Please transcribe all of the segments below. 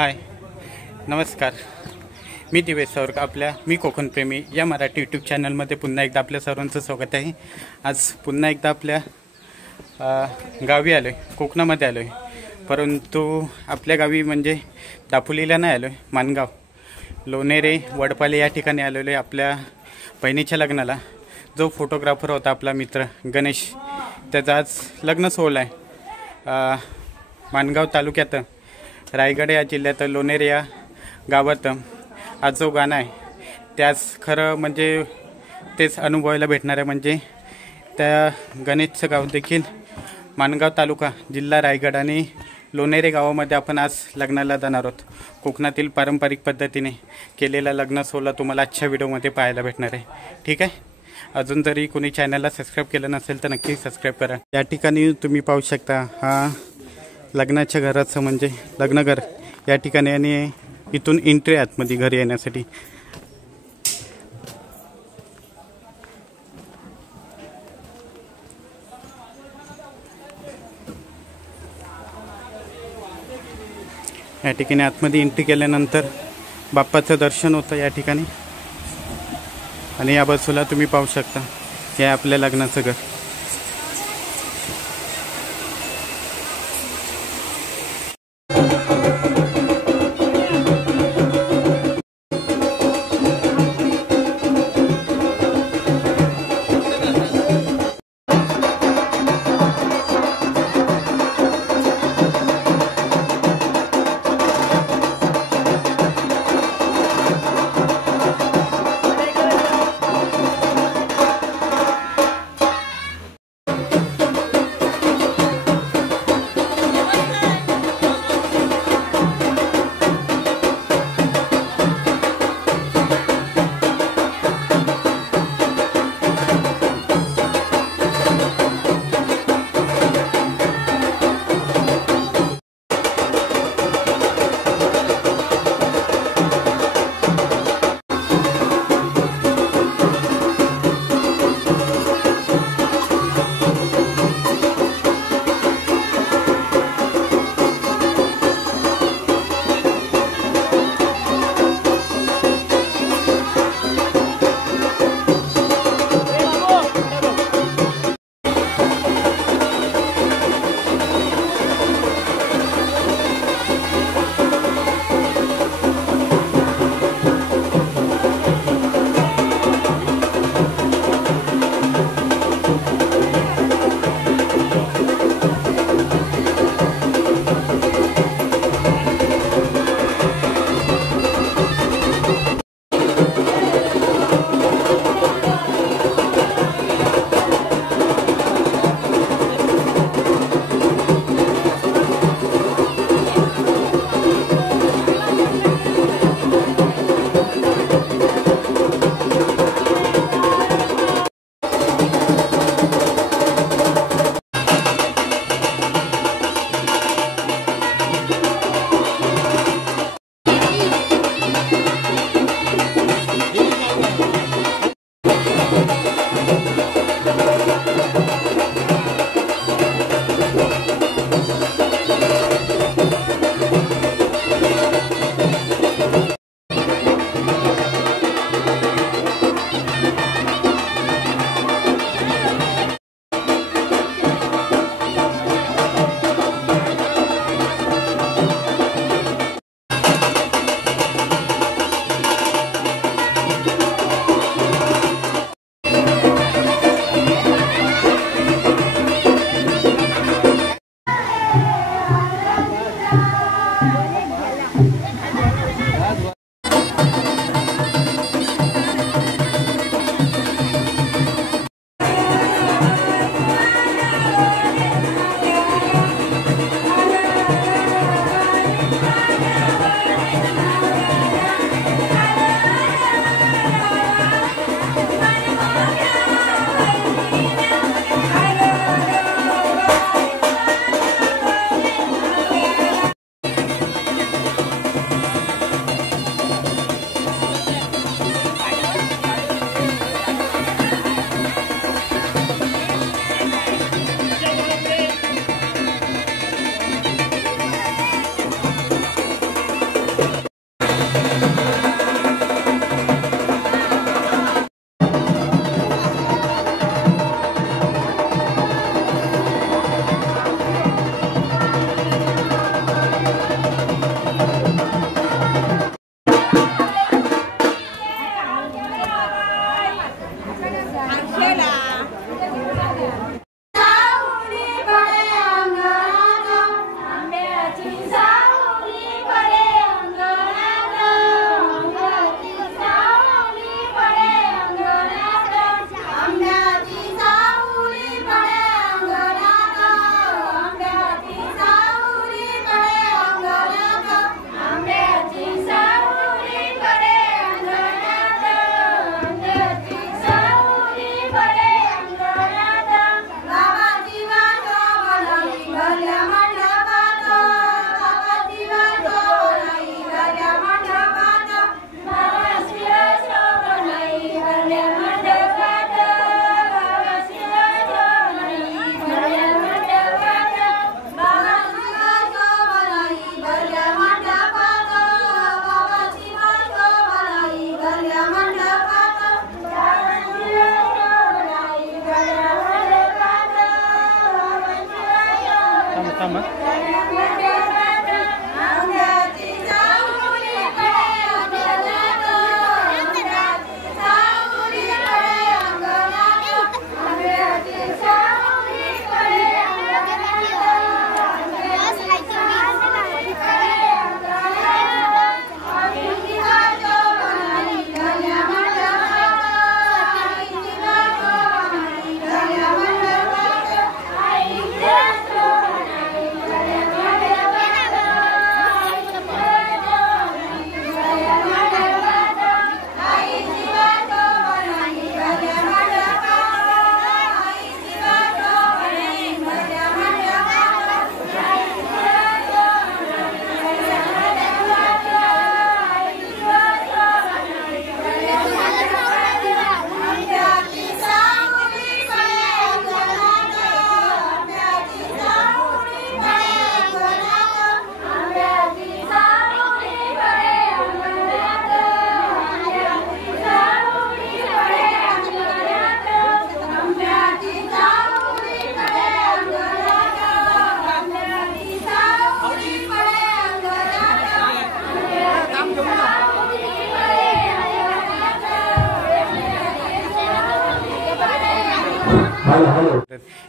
हाय, नमस्कार. मी दिवेश सावरकर. आपल्या मी कोकणप्रेमी या मराठी यूट्यूब चॅनलमध्ये पुन्हा एकदा आपल्या सर्वांचं स्वागत आहे. आज पुन्हा एकदा आपल्या गावी आलो आहे, कोकणामध्ये आलो आहे. परंतु आपल्या गावी म्हणजे दापोलीला नाही आलो आहे, माणगाव, लोणेरे, वडपाले या ठिकाणी आलेलो आहे आपल्या बहिणीच्या लग्नाला. जो फोटोग्राफर होता आपला मित्र गणेश, त्याचा आज लग्न सोहळा आहे. माणगाव तालुक्यात, रायगड या जिल्ह्यात, लोणेरे या गावात आज जो गाणं आहे त्याच खरं म्हणजे तेच अनुभवायला भेटणार आहे. म्हणजे त्या गणेशचं गाव देखील माणगाव तालुका, जिल्हा रायगड आणि लोणेरे गावामध्ये आपण आज लग्नाला जाणार आहोत. कोकणातील पारंपरिक पद्धतीने केलेला लग्न सोहळा तुम्हाला आजच्या व्हिडिओमध्ये पाहायला भेटणार आहे. ठीक आहे. अजून जरी कोणी चॅनलला सबस्क्राईब केलं नसेल तर नक्की सबस्क्राईब करा. या ठिकाणी तुम्ही पाहू शकता, हा लग्नाच्या घराचं म्हणजे लग्नघर या ठिकाणी, आणि इथून एंट्री आतमध्ये घरी येण्यासाठी. या ठिकाणी आतमध्ये एंट्री केल्यानंतर बाप्पाचं दर्शन होतं या ठिकाणी. आणि या बाजूला तुम्ही पाहू शकता, हे आपल्या लग्नाचं घर.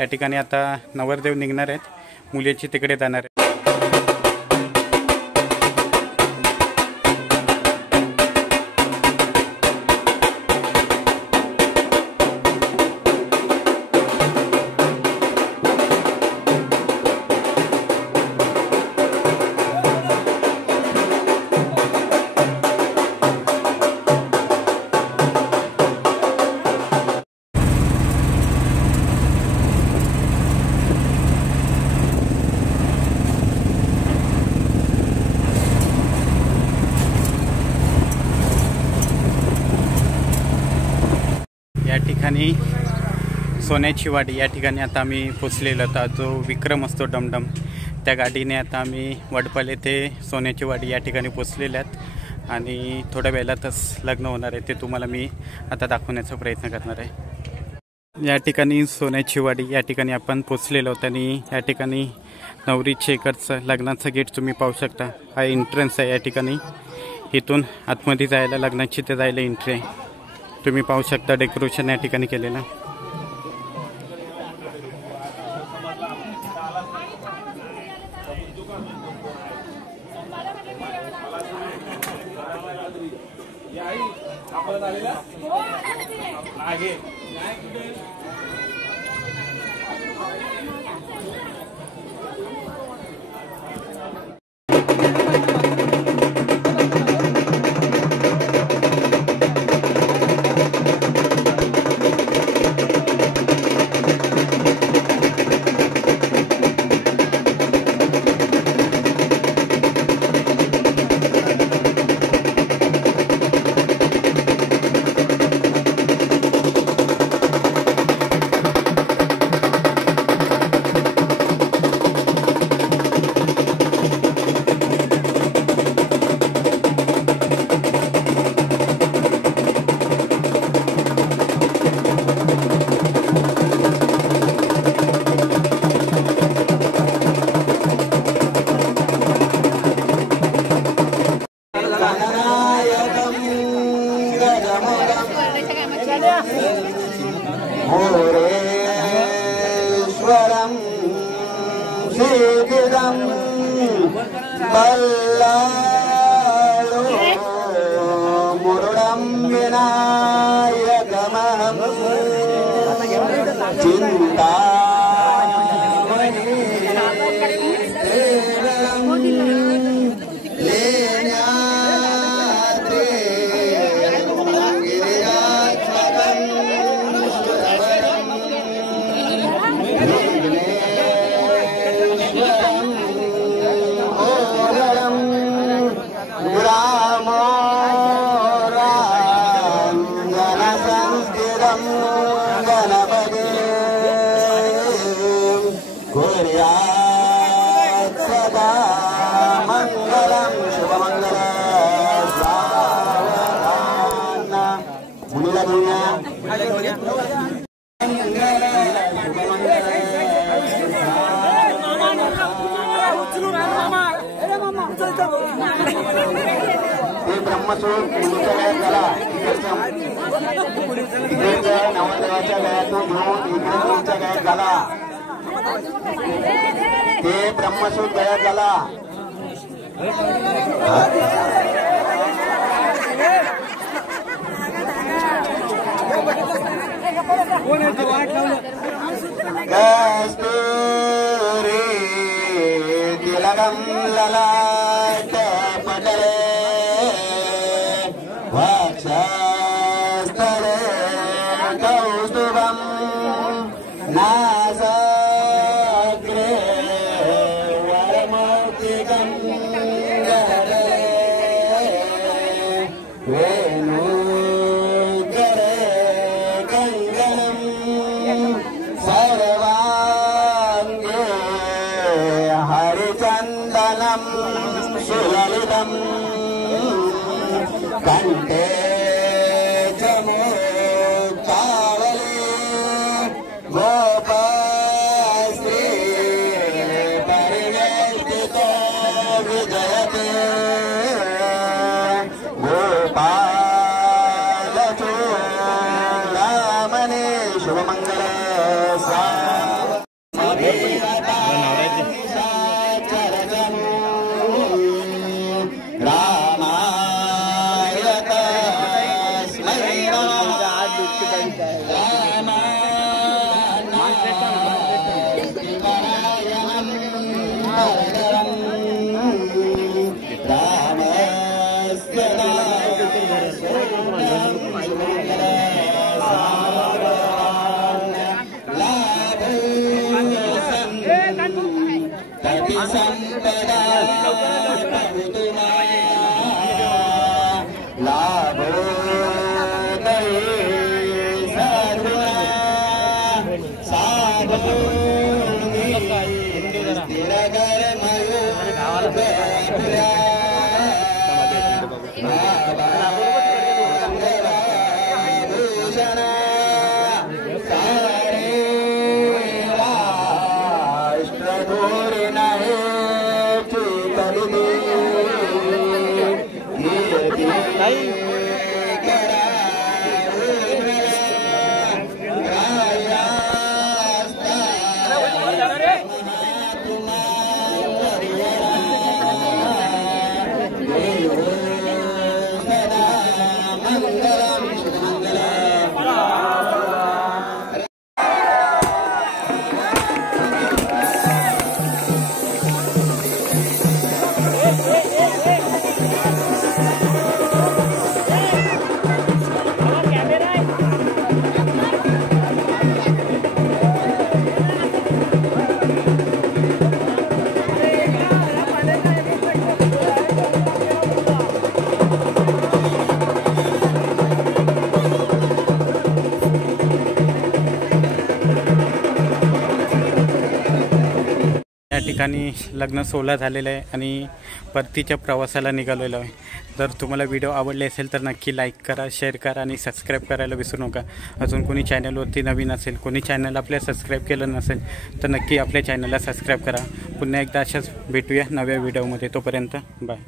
या ठिकाणी आता नवरदेव निघणार आहेत, मुलीची तिकडे जाणार आहेत. या ठिकाणी सोन्याची वाडी या ठिकाणी आता आम्ही पोचलेलो होता. जो विक्रम असतो डमडम, त्या गाडीने आता आम्ही वडपल ते सोन्याची वाडी या ठिकाणी पोचलेले आहेत आणि थोड्या वेळातच लग्न होणार आहे. ते तुम्हाला मी आता दाखवण्याचा प्रयत्न करणार आहे. या ठिकाणी सोन्याची वाडी या ठिकाणी आपण पोचलेलो होतो आणि या ठिकाणी नवरीचे इकडचं लग्नाचं गेट तुम्ही पाहू शकता. हा एंट्रन्स आहे. या ठिकाणी इथून आतमध्ये जायला लग्नाची ते जायला एंट्री आहे. तुम्ही पाहू शकता डेकोरेशन या ठिकाणी केलेलं. मोरेश्वरं शीघ्रं बल्लाळो मुरुडं विनायकमहं चिन्तामणि लेण्याद्रे गिरिरात्मकं विघ्नेश्वरं ओरं ग्रामोराङ्गनसंस्थितं गणपतिं कुर्यात् सदा मङ्गलं शुभमङ्गलं सावधान मुलीला घेऊया ते ब्रह्मसूत्र मुलीच्या गळ्यात झाला इकडचं नवरदेवाच्या गळ्यातून घेऊन इकडे मुलीच्या गळ्यात झाला ते ब्रह्मसूत्र गळ्यात झाला कस्तुरी तिलकं ललाट पटले वक्षस्थले कौस्तुभं नासाग्रे वरमौक्तिकं गहरे वेणुकरे कङ्गणं सर्वाङ्गे हरिचन्दनं सुललितं कण्ठे च मुक्तावली गोपश्री परिवेष्टितो विजयते गोपालचूडामणि शुभमङ्गल संपदा लाभो सर्वा साधो या ठिकाणी लग्न सोहळा झालेला आहे आणि परतीच्या प्रवासाला निघालेलो आहे. जर तुम्हाला व्हिडिओ आवडले असेल तर नक्की लाईक करा, शेअर करा आणि सबस्क्राईब करायला विसरू नका. अजून कोणी चॅनलवरती नवीन असेल, कोणी चॅनल आपल्या सबस्क्राईब केलं नसेल तर नक्की आपल्या चॅनलला सबस्क्राईब करा. पुन्हा एकदा अशाच भेटूया नव्या व्हिडिओमध्ये. तोपर्यंत बाय.